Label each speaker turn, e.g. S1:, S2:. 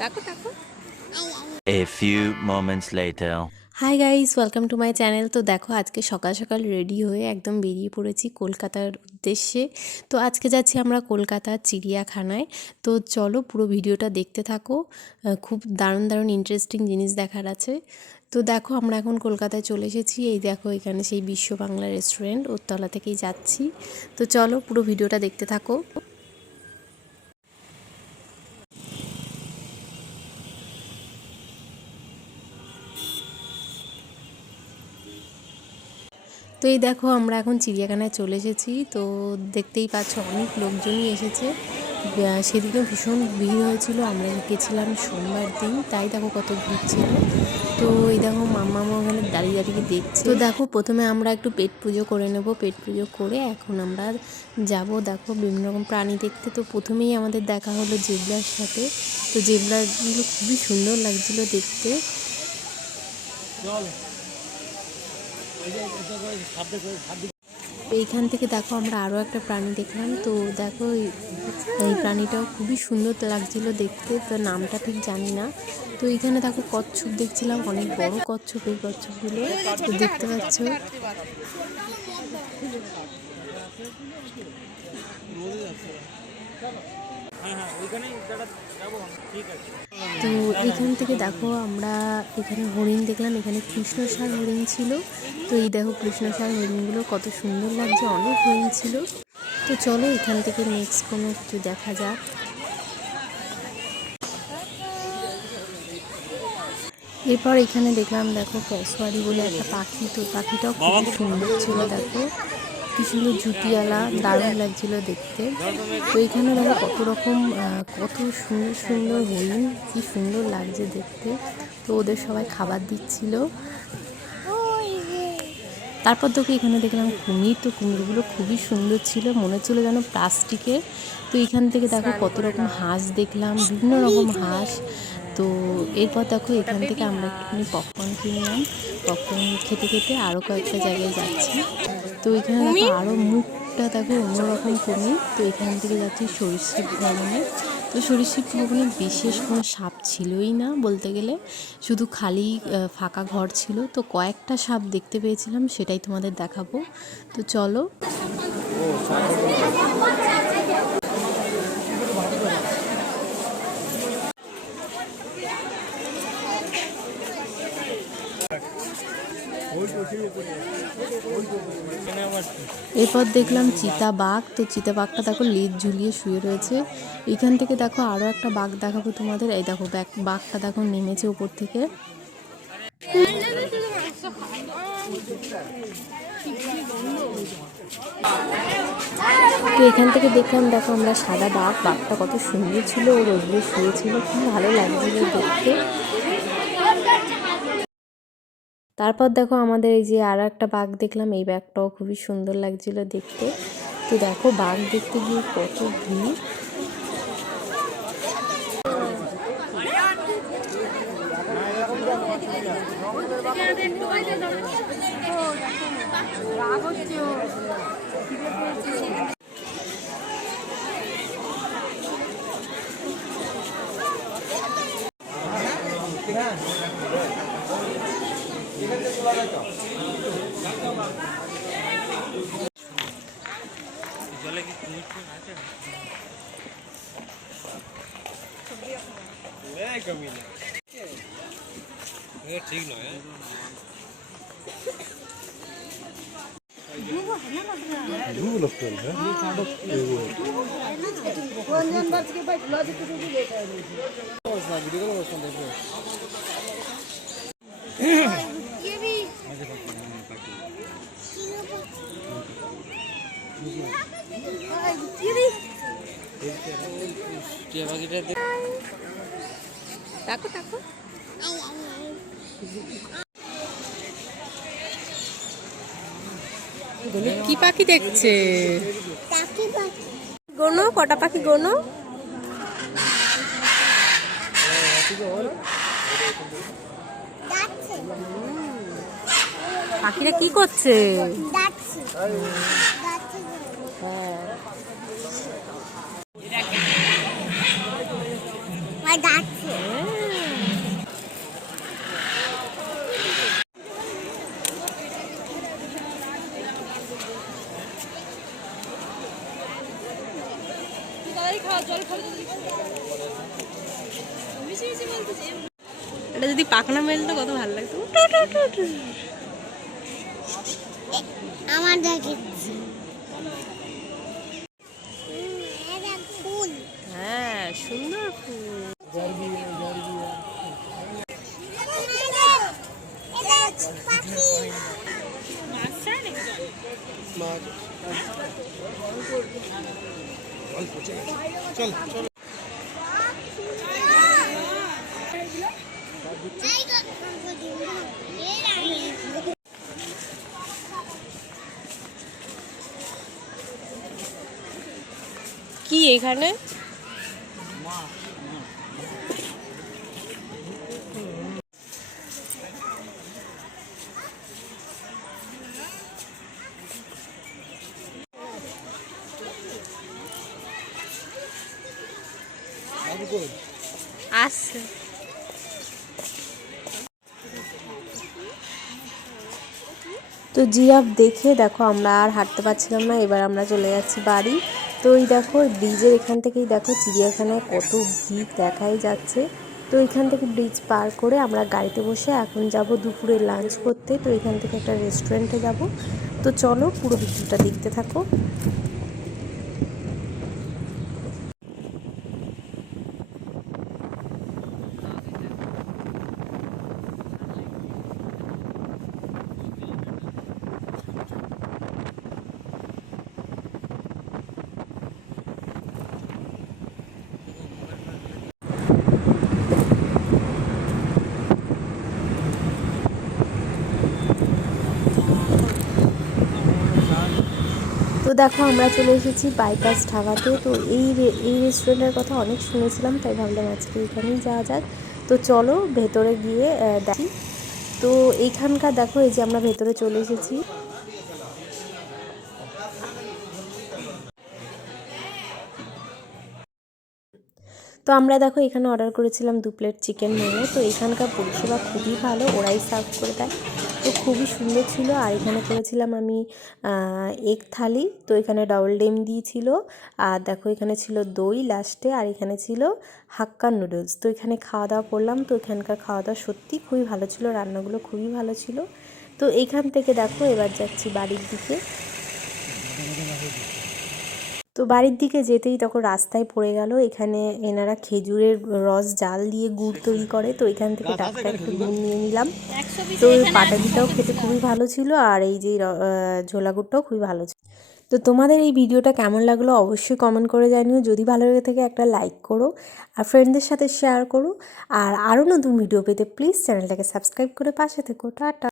S1: ডাকো ডাকো
S2: A few moments later.
S1: Hi guys welcome to my channel তো দেখো আজকে সকাল সকাল রেডি হয়ে একদম বেরিয়ে পড়েছি কলকাতার উদ্দেশ্যে। তো আজকে যাচ্ছি আমরা কলকাতার চিড়িয়াখানায়। তো চলো পুরো ভিডিওটা দেখতে থাকো। খুব দারুণ দারুণ ইন্টারেস্টিং জিনিস দেখার আছে। তো দেখো আমরা এখন কলকাতায় চলে এসেছি। এই দেখো এখানে সেই বিশ্ব বাংলা রেস্টুরেন্ট ওরতলা থেকেই যাচ্ছি। তো চলো পুরো ভিডিওটা দেখতে থাকো। তো এই দেখো, আমরা এখন চিড়িয়াখানায় চলে এসেছি। তো দেখতেই পাচ্ছ অনেক লোকজনই এসেছে। সেদিনও ভীষণ ভিড় হয়েছিল। আমরা গেছিলাম সোমবার দিন, তাই দেখো কত ভিড় ছিল। তো এই দেখো মাম্মা ওখানে দাঁড়িয়ে দাঁড়িয়ে দেখছে। তো দেখো, প্রথমে আমরা একটু পেট পুজো করে নেব। পেট পুজো করে এখন আমরা যাব, দেখো, বিভিন্ন রকম প্রাণী দেখতে। তো প্রথমেই আমাদের দেখা হলো জেবলার সাথে। তো জেবলাগুলো খুবই সুন্দর লাগছিল দেখতে। এইখান থেকে দেখো আমরা আরও একটা প্রাণী দেখলাম। তো দেখো, এই- প্রাণীটাও খুবই সুন্দর লাগছিল দেখতে, তো নামটা ঠিক জানি না। তো এইখানে দেখো কচ্ছপ দেখছিলাম, অনেক বড় কচ্ছপ, এই কচ্ছপগুলো। দেখতে পাচ্ছ। তো এখান থেকে দেখো, আমরা এখানে হরিণ দেখলাম, এখানে কৃষ্ণসার হরিণ ছিল। তো এই দেখো কৃষ্ণসার হরিণগুলো কত সুন্দর লাগছে, অনেক হরিণ ছিল। তো চলো এখান থেকে নেক্সট কোনো কিছু দেখা যাক। এরপর এখানে দেখলাম, দেখো ক্যাসওয়ারি বলে একটা পাখি, তো পাখিটাও খুব সুন্দর ছিল, দেখো। কি সুন্দর জুটিয়ালা দারুণ লাগছিল দেখতে। তো এখানে দেখো কত রকম কত সুন্দর সুন্দর হরিণ, কি সুন্দর লাগছে দেখতে। তো ওদের সবাই খাবার দিচ্ছিল। তারপর তোকে এখানে দেখলাম কুমির, তো কুমিরগুলো খুবই সুন্দর ছিল, মনে হচ্ছিল যেন প্লাস্টিকের। তো এখান থেকে দেখো কত রকম হাঁস দেখলাম, বিভিন্ন রকম হাঁস। তো এরপর দেখো এখান থেকে আমরা একটুখানি পপকর্ন কিনলাম। পপকর্ন খেতে খেতে আরও কয়েকটা জায়গায় যাচ্ছি। তো এখানে দেখো আরও মুখটা দেখো অন্যরকম কুমির তো এখান থেকে যাচ্ছি সরীসৃপ ভবনে। তো সরীসৃপ ভবনে বিশেষ কোনো সাপ ছিলই না বলতে গেলে। শুধু খালি ফাঁকা ঘর ছিল। তো কয়েকটা সাপ দেখতে পেয়েছিলাম সেটাই তোমাদের দেখাবো। তো চলো। এরপর দেখলাম চিতা বাঘ, তো চিতা বাঘটা দেখো লেজ ঝুলিয়ে শুয়ে রয়েছে। এখান থেকে দেখো আরও একটা বাঘ দেখাবো তোমাদের। এই দেখো বাঘটা দেখো নেমেছে উপর থেকে। তো এখান থেকে দেখলাম দেখো আমরা সাদা বাঘ। বাঘটা কত সুন্দর ছিল, ও রোদ্রে শুয়েছিল। খুব ভালো লাগছিল দেখতে। তারপর দেখো আমাদের এই যে আর একটা বাঘ দেখলাম, এই বাঘটাও খুবই সুন্দর লাগছিল দেখতে। তো দেখো বাঘ দেখতে গিয়ে কত ভিড়।
S3: ঠিক নয় টিয়া পাখিটা
S1: ডাকো কি পাখি দেখছে? গোনো কটা পাখি গোনো? পাখিরা কি করছে? হ্যাঁ। এটা যদি পাখনা মেলতো কত ভালো লাগতো।
S3: আমার দেখিচ্ছি
S1: হ্যাঁ সুন্দর ফুল। কি এখানে? তো জিরাফ দেখে দেখো আমরা আর হাঁটতে পারছিলাম না, এবার আমরা চলে যাচ্ছি বাড়ি। তো এই দেখো, ব্রিজের এখান থেকেই দেখো চিড়িয়াখানায় কত ভিড় দেখাই যাচ্ছে। তো এখান থেকে ব্রিজ পার করে আমরা গাড়িতে বসে এখন যাব দুপুরে লাঞ্চ করতে। তো এখান থেকে একটা রেস্টুরেন্টে যাব। তো চলো পুরো ভিডিওটা দেখতে থাকো। দেখো আমরা চলে এসেছি বাইপাস ঢাবাতে। তো এই এই রেস্টুরেন্টের কথা অনেক শুনেছিলাম, তাই ভাবলাম আজকে এখানেই যাওয়া যাক। তো চলো ভেতরে গিয়ে দেখি। তো এইখানকার দেখো, এই যে আমরা ভেতরে চলে এসেছি। তো আমরা দেখো এখানে অর্ডার করেছিলাম দু প্লেট চিকেন মোমো। তো এখানকার পরিষেবা খুবই ভালো, ওরাই সার্ভ করে দেয়। তো খুবই সুন্দর ছিল। আর এখানে করেছিলাম আমি এক থালি। তো এখানে ডাবল ডিম দিয়েছিল। আর দেখো এখানে ছিল দই লাস্টে আর এখানে ছিল হাক্কা নুডলস তো এখানে খাওয়া দাওয়া করলাম। তো এখানকার খাওয়া দাওয়া সত্যি খুবই ভালো ছিল। রান্নাগুলো খুবই ভালো ছিল। তো এখান থেকে দেখো এবার যাচ্ছি বাড়ির দিকে। তো বাড়ির দিকে যেতেই তখন রাস্তায় পড়ে গেল। এখানে এনারা খেজুরের রস জাল দিয়ে গুড় তৈরি করে। তো এখান থেকে টাটকা একটু গুড়। নিয়ে নিলাম। তো এই পাটালিটাও খেতে খুবই ভালো ছিল আর এই যে ঝোলা গুড়টাও খুবই ভালো ছিল। তো তোমাদের এই ভিডিওটা কেমন লাগল অবশ্যই কমেন্ট করে জানিও। যদি ভালো লেগে থাকে একটা লাইক করো আর ফ্রেন্ডদের সাথে শেয়ার করো। আর আরও নতুন ভিডিও পেতে প্লিজ চ্যানেলটাকে সাবস্ক্রাইব করে পাশে থেকো। টাটা।